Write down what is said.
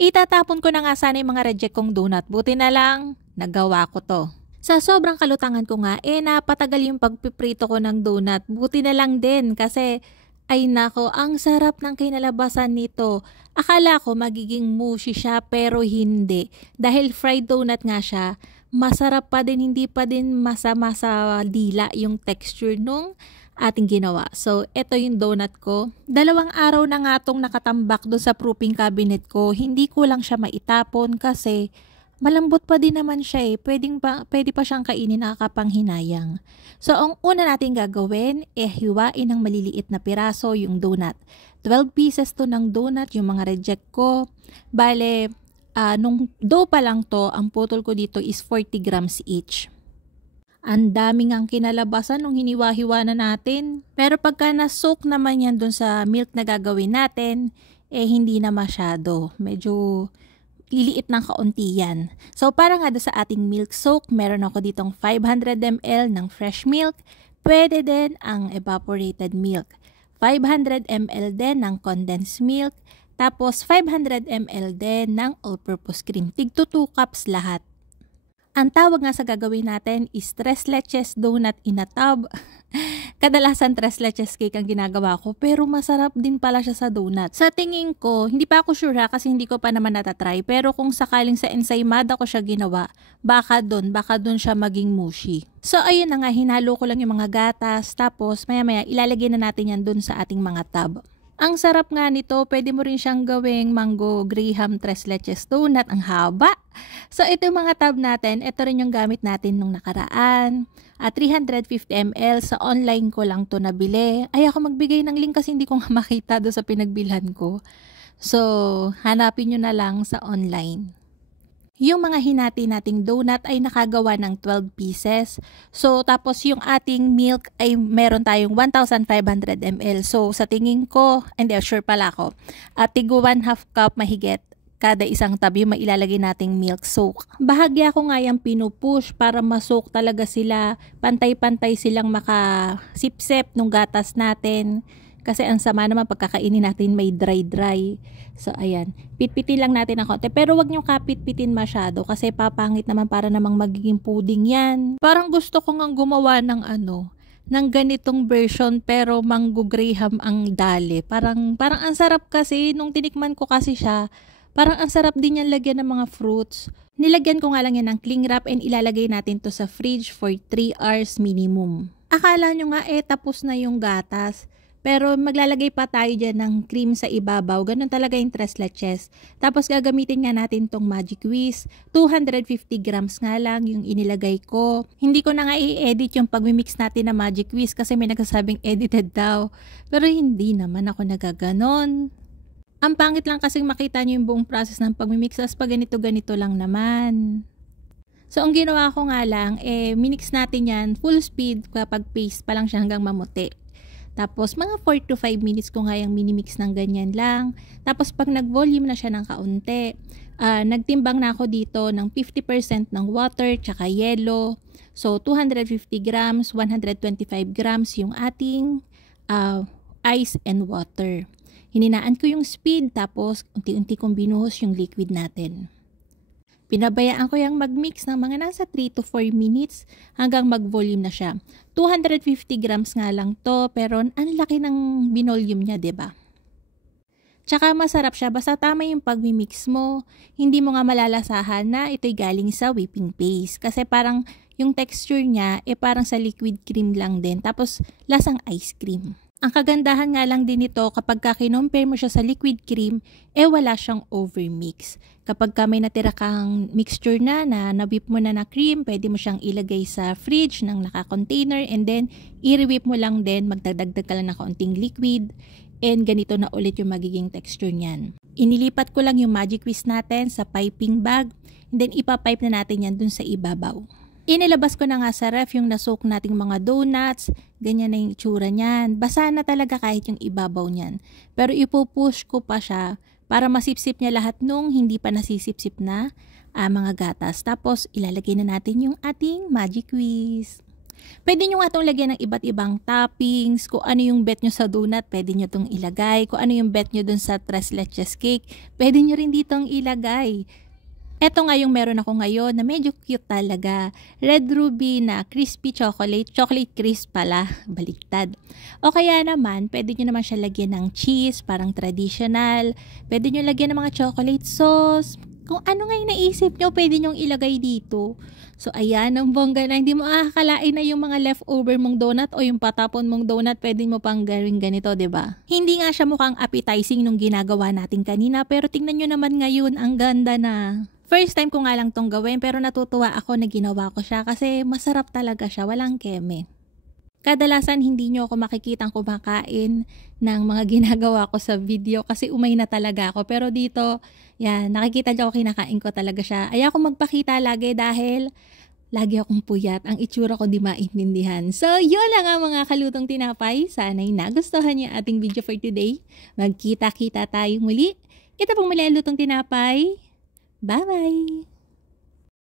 Itatapon ko na nga sana yung mga reject kong donut. Buti na lang, nagawa ko to. Sa sobrang kalutangan ko nga, napatagal yung pagpiprito ko ng donut. Buti na lang din kasi, ay nako, ang sarap ng kinalabasan nito. Akala ko magiging mushy siya pero hindi. Dahil fried donut nga siya, masarap pa din, hindi pa din masama sa dila yung texture nung ating ginawa. So, ito yung donut ko. 2 araw na nga itong nakatambak doon sa proofing cabinet ko. Hindi ko lang siya maitapon kasi malambot pa din naman siya pwede pa siyang kainin, nakakapanghinayang. So, ang una natin gagawin, hiwain ng maliliit na piraso yung donut. 12 pieces to ng donut, yung mga reject ko. Bale, nung dough pa lang to, ang putol ko dito is 40 grams each. Ang daming ang kinalabasan nung hiniwa-hiwa na natin. Pero pagka na-soak naman yan dun sa milk na gagawin natin, hindi na masyado. Medyo liliit ng kaunti yan. So, para nga sa ating milk soak, meron ako ditong 500 ml ng fresh milk. Pwede din ang evaporated milk. 500 ml din ng condensed milk. Tapos, 500 ml din ng all-purpose cream. Tig 2 cups lahat. Ang tawag nga sa gagawin natin is 3 leches donut in a tub. Kadalasan 3 leches cake ang ginagawa ko, pero masarap din pala siya sa donut. Sa tingin ko, hindi pa ako sure kasi hindi ko pa naman natatry, pero kung sakaling sa ensaymada ko siya ginawa, baka doon siya maging mushy. So ayun na nga, hinalo ko lang yung mga gatas, tapos maya-maya ilalagay na natin yan doon sa ating mga tub. Ang sarap nga nito, pwede mo rin siyang gawing mango graham 3 leches donut, ang haba. So ito yung mga tab natin, ito rin yung gamit natin nung nakaraan. 350 ml, sa online ko lang to nabili. Ay ako magbigay ng link kasi hindi ko nga makita doon sa pinagbilhan ko. So hanapin nyo na lang sa online. Yung mga hinati nating donut ay nakagawa ng 12 pieces. So, tapos yung ating milk ay meron tayong 1,500 ml. So, sa tingin ko, hindi, sure pala ako, tigo 1/2 cup mahigit kada isang tabi yung mailalagay nating milk soak. Bahagya ko nga yung pinupush para masoak talaga sila, pantay-pantay silang makasipsep nung gatas natin. Kasi ang sama naman pagkakainin natin may dry. So ayan, pitpitin lang natin ng konti. Pero wag nyo kapitpitin masyado kasi papangit naman, para namang magiging pudding yan. Parang gusto ko nga gumawa ng ng ganitong version pero mango graham ang dali. Parang ang sarap kasi nung tinikman ko kasi siya. Parang ang sarap din yan lagyan ng mga fruits. Nilagyan ko nga lang yan ng cling wrap and ilalagay natin to sa fridge for 3 hours minimum. Akala nyo nga tapos na yung gatas. Pero maglalagay pa tayo dyan ng cream sa ibabaw. Ganun talaga yung 3 leches. Tapos gagamitin nga natin tong Magic Whisk. 250 grams nga lang yung inilagay ko. Hindi ko na nga i-edit yung pag-mix natin na Magic Whisk kasi may nagsasabing edited daw. Pero hindi naman ako nagaganon. Ang pangit lang kasing makita nyo yung buong process ng pag-mix. As pag ganito-ganito lang naman. So, ang ginawa ko nga lang, minix natin yan full speed kapag paste pa lang siya hanggang mamuti. Tapos, mga 4 to 5 minutes ko nga yung minimix ng ganyan lang. Tapos, pag nag-volume na siya ng kaunti, nagtimbang na ako dito ng 50% ng water tsaka yellow. So, 250 grams, 125 grams yung ating ice and water. Hininaan ko yung speed, tapos unti-unti kong binuhos yung liquid natin. Pinabayaan ko yung mag-mix ng mga nasa 3 to 4 minutes hanggang mag-volume na siya. 250 grams nga lang to, pero ang laki ng binolium niya, 'di ba? Tsaka masarap siya, basta tama yung pag-mix mo. Hindi mo nga malalasahan na ito'y galing sa whipping paste. Kasi parang yung texture niya, parang sa liquid cream lang din. Tapos lasang ice cream. Ang kagandahan nga lang din nito, kapag kinompare mo siya sa liquid cream, wala siyang overmix. Kapag may natira kang mixture na na-whip mo na cream, pwede mo siyang ilagay sa fridge ng naka-container and then i-whip mo lang din, magdadagdag ka lang ng kaunting liquid and ganito na ulit yung magiging texture niyan. Inilipat ko lang yung Magic Whisk natin sa piping bag and then ipapipe na natin yan dun sa ibabaw. Inilabas ko na nga sa ref yung nasoak nating mga donuts, ganyan na yung itsura niyan. Basa na talaga kahit yung ibabaw niyan. Pero ipupush ko pa siya para masipsip niya lahat nung hindi pa nasisipsip na mga gatas. Tapos ilalagay na natin yung ating Magic Whisk. Pwede nyo nga itong lagyan ng iba't ibang toppings. Kung ano yung bet nyo sa donut, pwede nyo itong ilagay. Kung ano yung bet nyo dun sa tres leches cake, pwede nyo rin ditong ilagay. Eto nga yung meron ako ngayon na medyo cute talaga. Red Ruby na crispy chocolate. Chocolate crisp pala. Baliktad. O kaya naman, pwede nyo naman siya lagyan ng cheese, parang traditional. Pwede nyo lagyan ng mga chocolate sauce. Kung ano nga yung naisip nyo, pwede nyong ilagay dito. So, ayan, ang bongga na. Hindi mo akakalain na yung mga leftover mong donut o yung patapon mong donut, pwede mo pang gawin ganito, 'di ba? Hindi nga siya mukhang appetizing nung ginagawa natin kanina, pero tingnan nyo naman ngayon, ang ganda na. First time ko nga lang tong gawin, pero natutuwa ako na ginawa ko siya kasi masarap talaga siya, walang keme. Kadalasan hindi nyo ako makikitang kumakain ng mga ginagawa ko sa video kasi umay na talaga ako. Pero dito, yan, nakikita nyo ako kinakain ko talaga siya. Ayaw ko magpakita lagi dahil lagi akong puyat. Ang itsura ko di maintindihan. So, yun lang ang mga kalutong tinapay. Sana'y nagustuhan niyo ating video for today. Magkita-kita tayo muli. Kita pong muli ang lutong tinapay. Bye-bye!